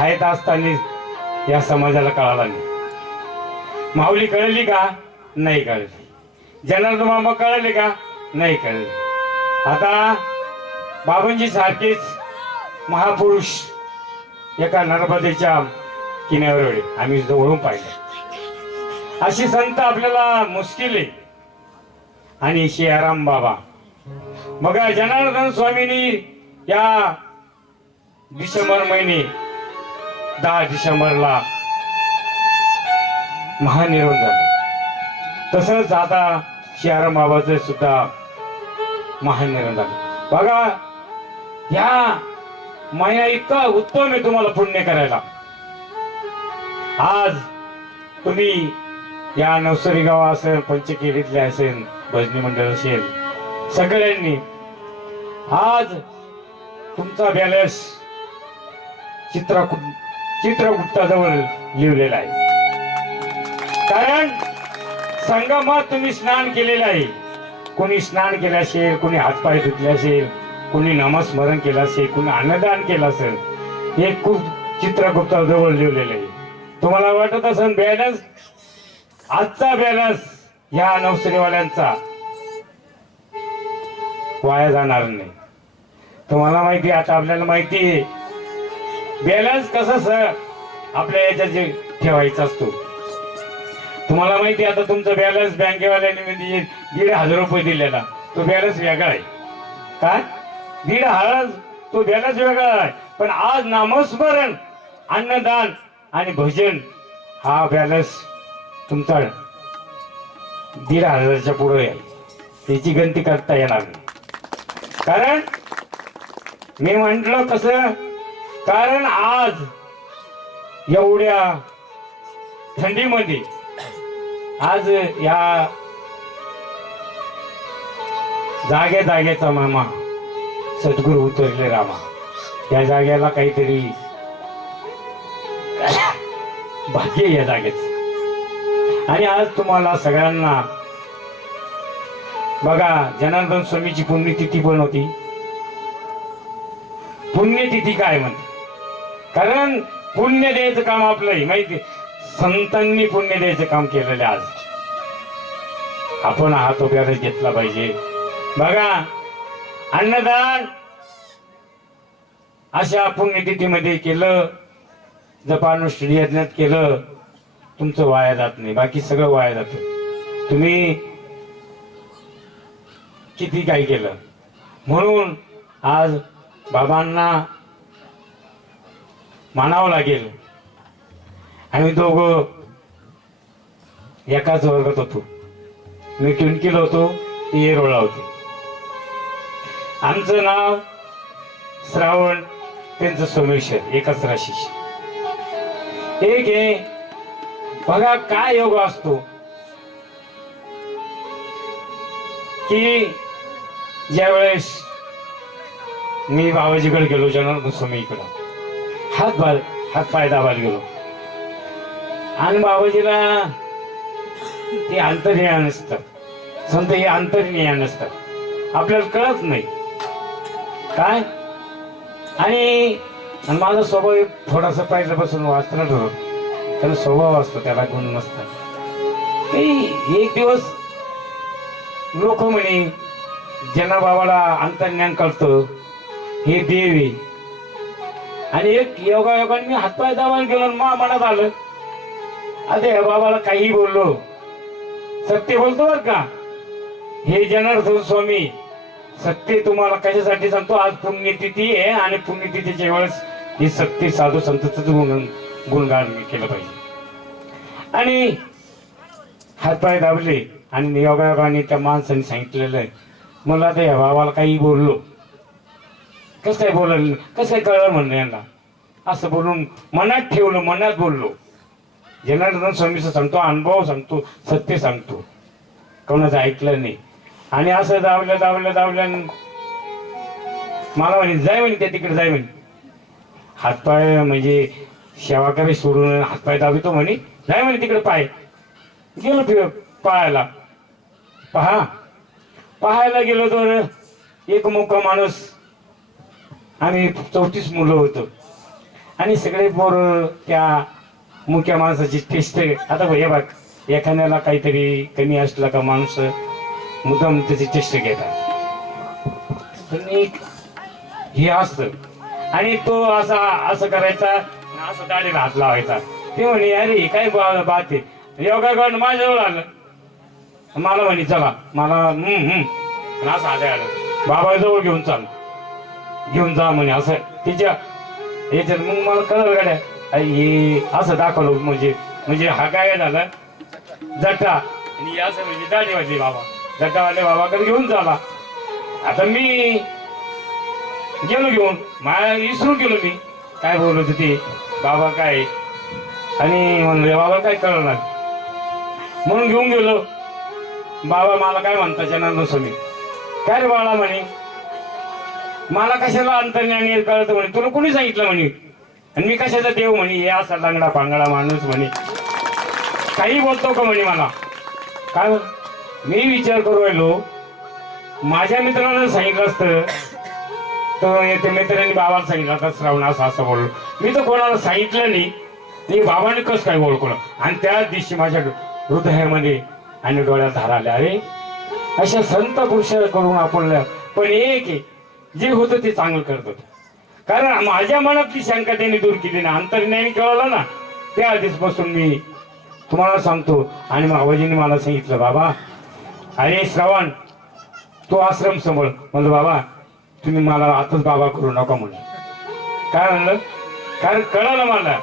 हायत असताना या समाजाला कळाला नाही. माऊली कळली का? नाही कळली. जनार्दन मामा कळले का? नाही कळले. आता बाबांजी सारखेच महापुरुष एका नर्मदेच्या किनाऱ्यावर आम्ही जवळून पाहिले. अशी संत आपल्याला मुश्किल आहे. आणि शियाराम बाबा. बघा जनार्दन स्वामींनी या डिसेंबर महिने दहा डिसेंबरला महानिरोध झालं तसंच आता शियाराम बाबाचं सुद्धा महानिरोध झालं बघा ह्या माया इतका उत्तम आहे तुम्हाला पुण्य करायला. आज तुम्ही या नवसरी गाव असेल पंचकेरीतले असेल भजनी मंडळ असेल सगळ्यांनी आज तुमचा बॅलन्स चित्रा चित्रगुप्ताजवळ लिहिलेलं आहे. कारण संगमात तुम्ही स्नान केलेलं आहे. कोणी स्नान केलं असेल कोणी हातपाय धुतले असेल कोणी नामस्मरण केलं असेल कोणी अन्नदान केलं असेल हे खूप चित्रगुप्ताजवळ लिहिलेलं आहे. तुम्हाला वाटत असेल बॅलन्स? आजचा बॅलन्स या नवसरीवाल्यांचा वाया जाणार नाही. तुम्हाला माहिती आता आपल्याला माहिती आहे बॅलन्स कसं सर आपल्या याच्या जे ठेवायचा असतो. तुम्हाला माहिती आता तुमचा बॅलन्स बँकेवाल्याने म्हणजे दीड हजार रुपये दिलेला. तो बॅलन्स वेगळा आहे. काय दीड हजार तो बॅलन्स वेगळा आहे. पण आज नामस्मरण अन्नदान आणि भजन हा बॅलन्स तुमचा दीड हजाराच्या पुढे आहे. त्याची गणती करता येणार नाही. कारण मी म्हंटल कसं कारण आज एवढ्या थंडीमध्ये आज या जागे जागेचा मामा सद्गुरू उतरले रामा. या जागेला काहीतरी भाग्य या जागेच. आणि आज तुम्हाला सगळ्यांना बघा जनार्दन स्वामीची पुण्यतिथी पण होती. पुण्यतिथी काय म्हणते? कारण पुण्य द्यायचं काम आपलं माहिती? संतांनी पुण्य द्यायचं काम केलेलं आहे आज. आपण हात उभ्याने घेतला पाहिजे. बघा अन्नदान अशा पुण्यतिथीमध्ये केलं जपानुष्ठी यज्ञात केलं तुमचं वाया जात नाही. बाकी सगळं वाया जात. तुम्ही किती काय केलं? म्हणून आज बाबांना मानावं लागेल. आम्ही दोघं एकाच वर्गात होतो. मी ट्विंकीला होतो ती येरोळला होती. आमचं नाव श्रावण त्यांचं सोमेश्वर एकाच राशीशी. एक आहे बघा काय योग असतो. की ज्यावेळेस मी बाबाजीकडे गेलो जनार्दन स्वामीकडं हात बाल हात पाय दाबायला गेलो. आणि बाबाजीला ते अंतर्ज्ञा असतं संत हे अंतर्ज्ञा नसतं आपल्याला कळत नाही. काय? आणि माझा स्वभाव एक थोडासा पहिल्यापासून वाचणार त्याला स्वभाव असतो त्याला गुण नसतात. ते एक दिवस लोक म्हणे ज्यांना बाबाला अंतर्ज्ञान कळतं हे देवी आणि एक योगा योगाने मी हातपाय दाबायला गेलो मा मनात आलं. आता या बाबाला काही बोललो. सत्य बोलतो बर का? हे जनार्दन स्वामी सत्य तुम्हाला कशासाठी सांगतो? आज पुण्यतिथी आहे आणि पुण्यतिथीच्या वेळेस ही सत्य साधू संतच गुण गुणगान केलं पाहिजे. आणि हातपाय दाबले आणि योगायोगाने त्या माणसाने सांगितलेलं आहे. मला आता बाबाला काही बोललो. कसं काय बोलायला कसं काय कळलं म्हणलं यांना? असं बोलून मनात ठेवलं मनात बोललो. जनार्दन स्वामीचं सांगतो अनुभव सांगतो सत्य सांगतो. कोणाचं ऐकलं नाही. आणि असं दावलं दावलं दावलं मला म्हणे जाय म्हणे त्या तिकडे जाय म्हणे. हातपाय म्हणजे सेवा करावी सोडून हातपाय दाबितो म्हणे जाय म्हणे तिकडे पाय. गेलो फिर पाहायला. पहा. पाहायला गेलो तर एक मोका माणूस आम्ही चौतीस मुलं होतो. आणि सगळे पोर त्या मुख्या माणसाची टेस्ट आता हे बघ एखाद्याला काहीतरी कमी असला का माणूस मुद्दाम त्याची टेस्ट घेतात. पण एक हे असत. आणि तो असा असं करायचा असं दाढीला हात लावायचा. ते म्हणे अरे हे काय बा- बात आहे? योगा गण माझ्याजवळ आलं. मला म्हणे चला. मला हम्म हम्म. असं आलं आलं बाबा जवळ घेऊन चाल. घेऊन जा म्हणे असं. तिच्या याच्यात मग मला कळलं गाड्या अरे हे असं दाखवलं म्हणजे म्हणजे हा काय झालं? जटा आणि असं म्हणजे दाढी वाजली बाबा जटावाले बाबाकडे घेऊन झाला आता मी गेलो घेऊन. माया विसरून गेलो मी. काय बोलत होते? बाबा काय? आणि म्हणलं बाबा काय कळलं नाही. म्हणून घेऊन गेलो. बाबा मला काय म्हणता जनार्दन स्वामी काय रे बाळा म्हणे. मला कशाला अंतर्ज्ञानी कळत म्हणे? तुला कोणी सांगितलं म्हणे? आणि मी कशाचा देव म्हणे? हे असा लंगडा पांगडा माणूस म्हणे. काही बोलतो का म्हणे मला? काय मी विचार करू राहिलो. माझ्या मित्रानं सांगितलं असतं. तर येते मित्रांनी बाबाला सांगितलं आता श्रावण असं असं बोललो. मी तर कोणाला सांगितलं नाही. ते बाबाने कसं काय ओळखलं आणि त्या दिवशी माझ्या हृदयामध्ये आणि डोळ्यात धार आल्या. अरे अशा संत पुरुषाकडून आपण पण एक आहे जे होतं ते चांगलं करत कारण माझ्या मनातली शंका त्यांनी दूर केली ना अंतर्ज्ञानी कळलं ना त्या दिवसपासून मी तुम्हाला सांगतो. आणि बाबाजीने मला सांगितलं बाबा अरे श्रावण तो आश्रम समोर. म्हणलं बाबा तुम्ही मला आताच बाबा करू नका म्हणलं काय म्हणलं कारण कळालं मला.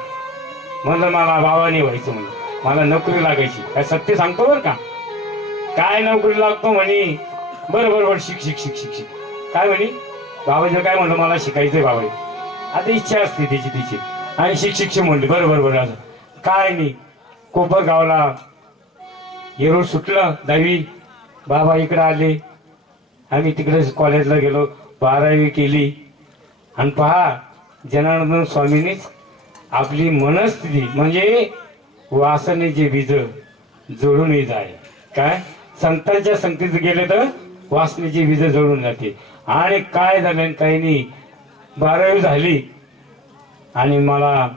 म्हणलं मला बाबाने व्हायचं म्हणलं. मला नोकरी लागायची. काय सत्य सांगतो बरं का? काय नोकरी लागतो म्हणे? बरं बरं बरं शिक शिक शिक शिक शिक. काय म्हणे? बाबाजी काय म्हणलं मला शिकायचंय बाबा आता इच्छा असते तिची तिची. आणि शिक्षक म्हणले बरं बरं बरं असं. काय नाही. कोपर गावला. येरोड सुटलं दहावी. बाबा इकडे आले. आम्ही तिकडे कॉलेजला गेलो. बारावी केली. आणि पहा जनार्दन स्वामींनीच आपली मनस्थिती म्हणजे वासनेचे बीज जोडून येत आहे. काय? संतांच्या संगतीत गेले तर वासनेची बीज जोडून जाते. आणि काय झालं काही नाही बारावी झाली. आणि मला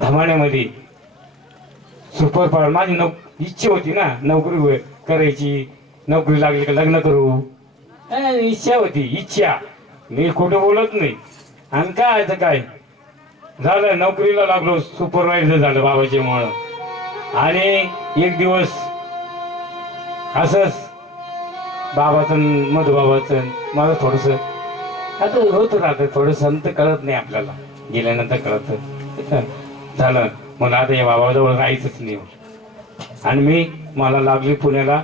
धमाण्यामध्ये सुपर पॉवर माझी नोक इच्छा होती ना नोकरी करायची. नोकरी लागली का लग्न करू? इच्छा होती इच्छा. मी खोटं बोलत नाही. आणि काय तर काय? झालं नोकरीला लागलो सुपरवायझर झालं बाबाच्या मुळे. आणि एक दिवस असंच बाबाचं मधुबाबाचं मला थोडस आता होत राहतं थोडं संत कळत नाही आपल्याला. गेल्यानंतर कळत. झालं. म्हणून आता या बाबाजवळ राहायचंच नाही हो. आणि मी मला लागली पुण्याला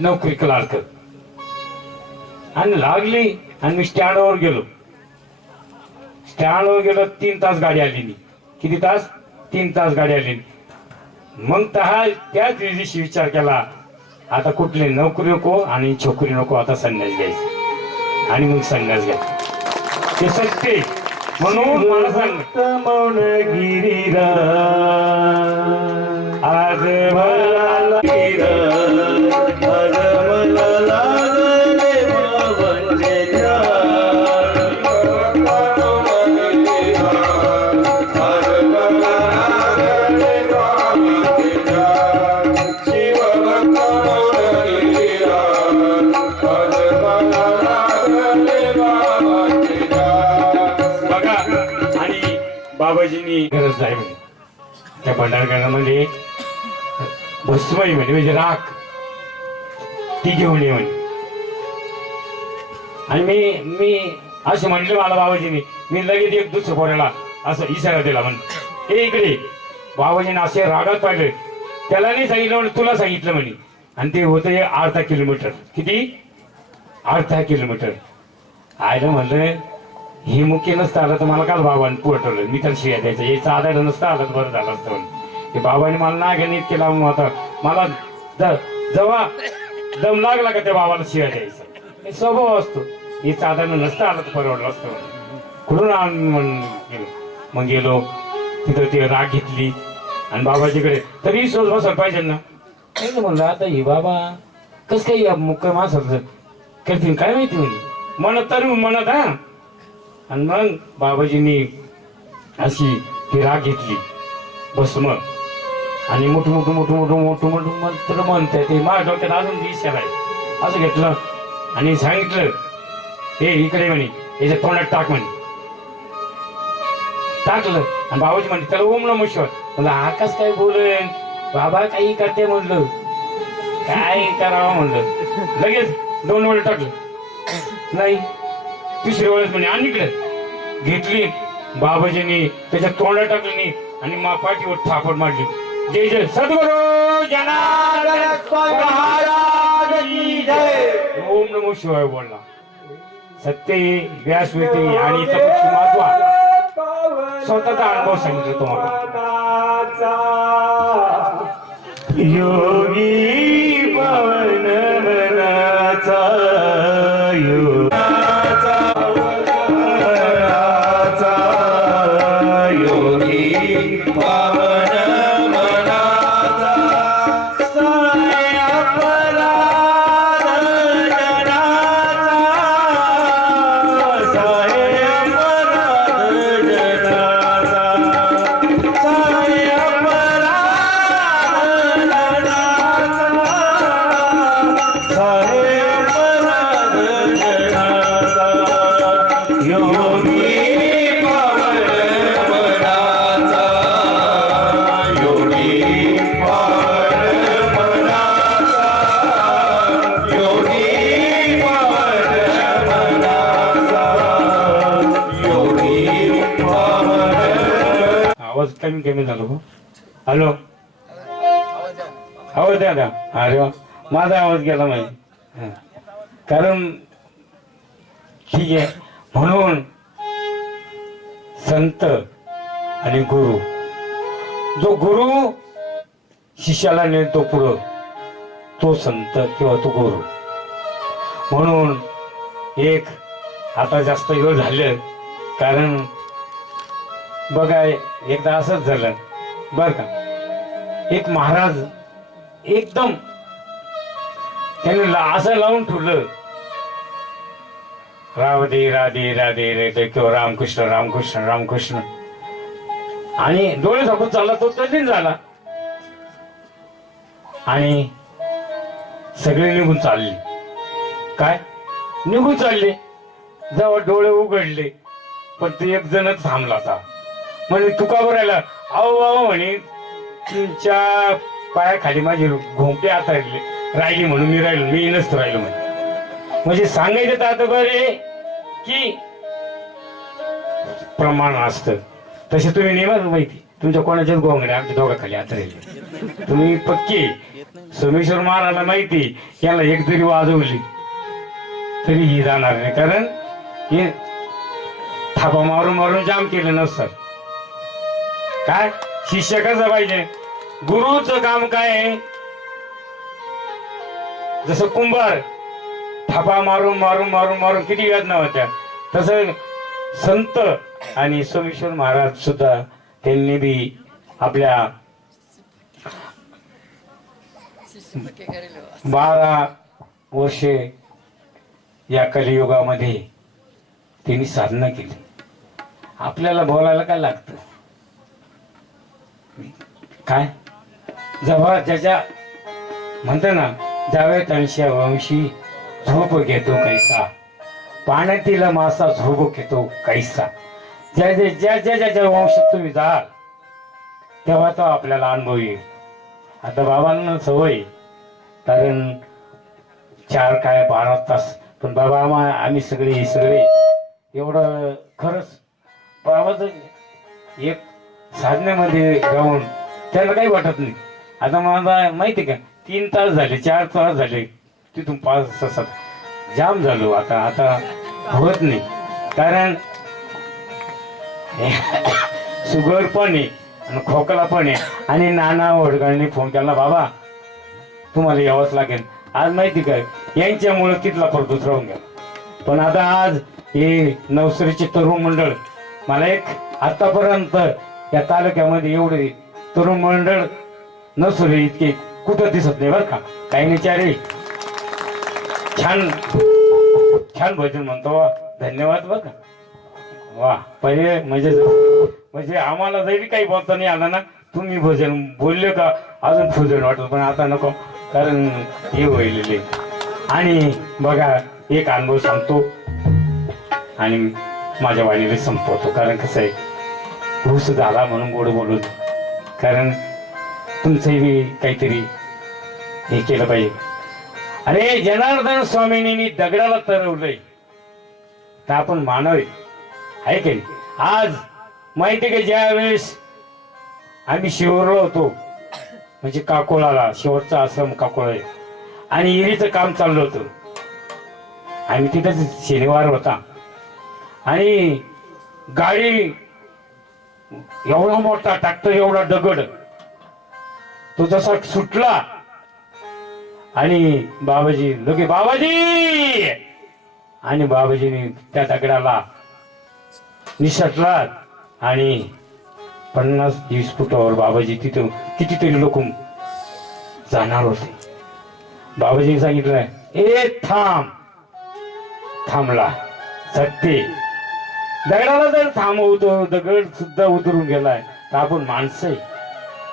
नोकरी क्लार्क. आणि लागली आणि मी स्टँडवर गेलो. स्टँडवर गेलो तीन तास गाडी आली नाही. किती तास? तीन तास गाडी आली मग तहा त्याच दिवशी विचार केला आता कुठली नोकरी नको आणि छोकरी नको आता संन्यास घ्यायची. आणि मग संन्यास घ्या ते सत्य. म्हणून मला सांग. मौन गिरिरा आज मला बाबाजींनी गरज नाही म्हणे. त्या भंडारगडामध्ये भस्मई म्हणे म्हणजे राख. ती घेऊन ये म्हणे. आणि मी मी असे म्हणले मला बाबाजीने मी लगेच एक दुसरं पोऱ्याला असं इशारा दिला म्हणे. हे इकडे बाबाजीने असे रागात पाहिले. त्याला नाही सांगितलं म्हणे तुला सांगितलं म्हणे. आणि ते होतं अर्धा किलोमीटर. किती? अर्धा किलोमीटर. आयला म्हणलं हे मुख्य नसतं आलं तर मला काल बाबांनी पोटवलं मी तर शिया द्यायचं. हे आधार नसतं आलं तर बरं झालं असतं. हे बाबाने मला नागणीत केला मग आता मला जेव्हा दम लागला का त्या बाबाला शिया द्यायचं? हे स्वभाव असतो. हे साधारण नसतं आलं तर परवडलं असतं कुठून आणून गेलो? मग गेलो तिथं ते राग घेतली. आणि बाबाजीकडे तरी सोच बसायला पाहिजे ना. म्हणलं आता हे बाबा. कस काही या मुख्य करतील काय माहिती म्हणजे म्हणत तर म्हणत हा. आणि मग बाबाजींनी अशी ती राग घेतली. भस्म आणि मोठं मोठं मोठं मोठं मोठं मोठं मंत्र म्हणतंय ते माझ्या डोक्यात अजून दिशाला आहे असं घेतलं आणि सांगितलं हे इकडे म्हणे याच्या तोंडात टाक म्हणे. टाकलं. आणि बाबाजी म्हणते त्याला ओम नम शिवाय. म्हणलं आकाश काय बोलेन? बाबा काही करते म्हणलं. काय करावं म्हणलं? लगेच दोन वेळ टाकलं. नाही तिसरी वेळेस म्हणे आणि इकडे. घेतली. बाबाजींनी त्याच्या तोंडात टाकली आणि मापाटीवर थापड मारली. जय जय. सद्गुरु जनार्दन ओम नमो शिवाय बोलला. सत्य व्यास होते आणि तपस्वी स्वतःचा अनुभव सांगितलं तुम्हाला. योगी कमी कमी झालो हॅलो. आवाज द्या द्या अरे वा. माझा आवाज गेला माहिती कारण ठीक आहे. म्हणून संत आणि गुरु जो गुरु शिष्याला नेतो पुढं तो संत किंवा तो गुरु. म्हणून एक आता जास्त वेळ झाले. कारण बघा एकदा असंच झालं. बर का? एक महाराज एकदम त्याने असं लावून ठेवलं. राधे राधे राधे रे किंवा रामकृष्ण रामकृष्ण रामकृष्ण. आणि डोळे झाकून चालला तो तल्लीन झाला. आणि सगळे निघून चालले. काय? निघून चालले. जेव्हा डोळे उघडले. पण ते एक जणच थांबला होता. म्हणे तुका बरायला अहो बाबा म्हणे तुमच्या पायाखाली माझी घोंपे आता राहिली म्हणून मी राहिलो मी नसतो राहिलो म्हणे. म्हणजे सांगायचं तर आता बरे की प्रमाण असतं. तसे तुम्ही नेमा माहिती. तुमच्या कोणाच्याच गोंगड्या आमच्या दोघाखाली आता राहिले तुम्ही पक्की. सोमेश्वर महाराजला माहिती याला एक जरी वाजवली तरी ही जाणार नाही. कारण हे थापा मारून मारून जाम केलं नसतं. काय? शिष्य कसं पाहिजे? गुरुचं काम काय आहे? जसं कुंभार थापा मारून मारून मारून मारून किती वेदना होत्या. तसं संत आणि सोमेश्वर महाराज सुद्धा त्यांनी बी आपल्या बारा वर्षे या कलियुगामध्ये त्यांनी साधना केली. आपल्याला बोलायला काय लागतं? काय? जेव्हा ज्याच्या म्हणते ना ज्यावे त्यांच्या वंशी झोप घेतो कैसा. पाण्यातील मासा झोप घेतो कैसा. ज्या ज्या ज्या ज्या ज्याच्या वंशात तुम्ही जाल तेव्हा तो आपल्याला अनुभव येईल. आता बाबांना सवय कारण चार काय बारा तास पण बाबा आम्हा आम्ही सगळे सगळे एवढं खरंच बाबाचं एक साधनेमध्ये राहून त्याला काही वाटत नाही. आता मला माहिती का तीन तास झाले चार तास झाले तिथून पाच तासात जाम झालो आता आता होत नाही. कारण शुगर पण आहे आणि खोकला पण आहे आणि नाना वडगांनी फोन केला बाबा तुम्हाला यावंच लागेल. आज माहिती काय यांच्यामुळे तिथला परतूच राहून गेला. पण आता आज हे नवसरीचे तरुण मंडळ मला एक आतापर्यंत या तालुक्यामध्ये एवढे तरुण मंडळ नसुरे इतके कुठं दिसत नाही बरं का? काही नाही चारे. छान छान भजन म्हणतो वा. धन्यवाद बरं का? वा पहिले म्हणजे म्हणजे आम्हाला जरी काही बोलता नाही आलं ना तुम्ही भजन बोलले का अजून भजन वाटत पण आता नको कारण हे होईल आणि बघा एक अनुभव सांगतो. आणि माझ्या वाणीला संपवतो कारण कसं आहे ऊस झाला म्हणून गोड बोलून कारण तुमचंही काहीतरी हे केलं पाहिजे. अरे जनार्दन स्वामींनी दगडाला तरवलंय. तर आपण मानव आहे. की आज माहिती आहे का ज्या वेळेस आम्ही शिवरलो होतो म्हणजे काकोळाला शेवटचा आश्रम काकोळ आहे. आणि इरीचं काम चाललं होतं. आम्ही तिथंच शनिवार होता. आणि गाडी एवढा मोठा टाकतो एवढा दगड. तो जसा सुटला आणि बाबाजी लगे बाबाजी! आणि बाबाजीने त्या दगडाला निसटला आणि पन्नास वीस फुटावर बाबाजी तिथं कितीतरी लोक जाणार होते. बाबाजीने सांगितलं ए थांब. थांबला. सत्य दगडाला जर थांबवतो दगड सुद्धा उतरून गेलाय तर आपण माणसं आहे.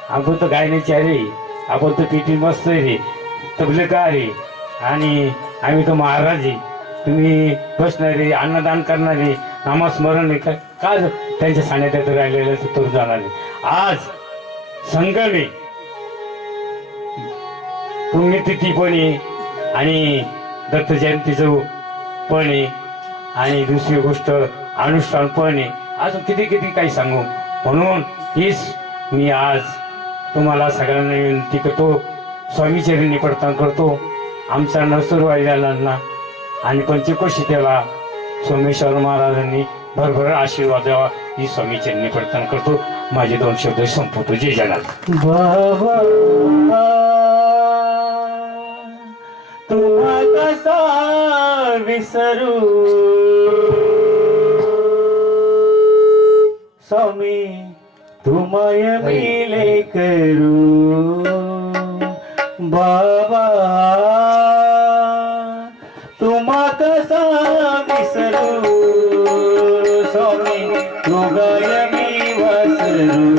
आपण तर गायनाचे अरे आपण तर पिटी मस्त रे. तबलेकार रे आणि आम्ही तर महाराज आहे. तुम्ही बसणारे अन्नदान करणारे नामस्मरण आहे. का का त्यांच्या सान्निध्यात राहिलेलं तर जाणार आज संगमे पुण्यतिथी पण आहे. आणि दत्त जयंतीचं पण आहे. आणि दुसरी गोष्ट अनुष्ठान पण अजून किती किती काही सांगू? म्हणून हीच मी आज तुम्हाला सगळ्यांना विनंती करतो. स्वामीचरणी प्रार्थना करतो. आमचा नसुरवाईलांना आणि पंचकोशी देवा सोमेश्वर महाराजांनी भरभर आशीर्वाद द्यावा. ही स्वामीचरणी प्रार्थना करतो. माझे दोन शब्द संपवतो. जय जनार्दन बाबा विसरू स्वामी तुमय मिले करू। बाबा तुम्हा कसा विसरू स्वामी तुगय मी वसरू।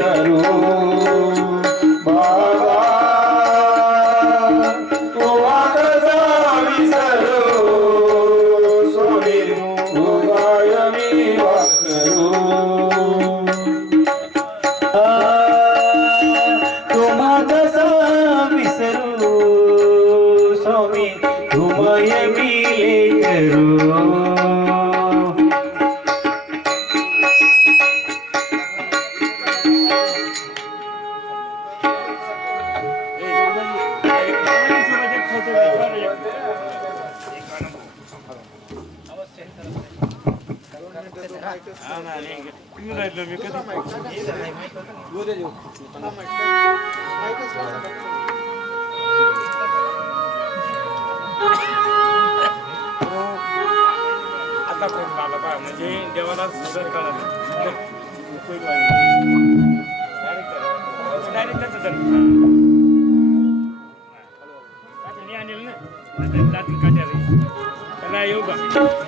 करू। आता कोण आला बा म्हणजे देवाला सुद्धा कळालं. डायरेक्ट त्याचं आणेल ना त्याला येऊ का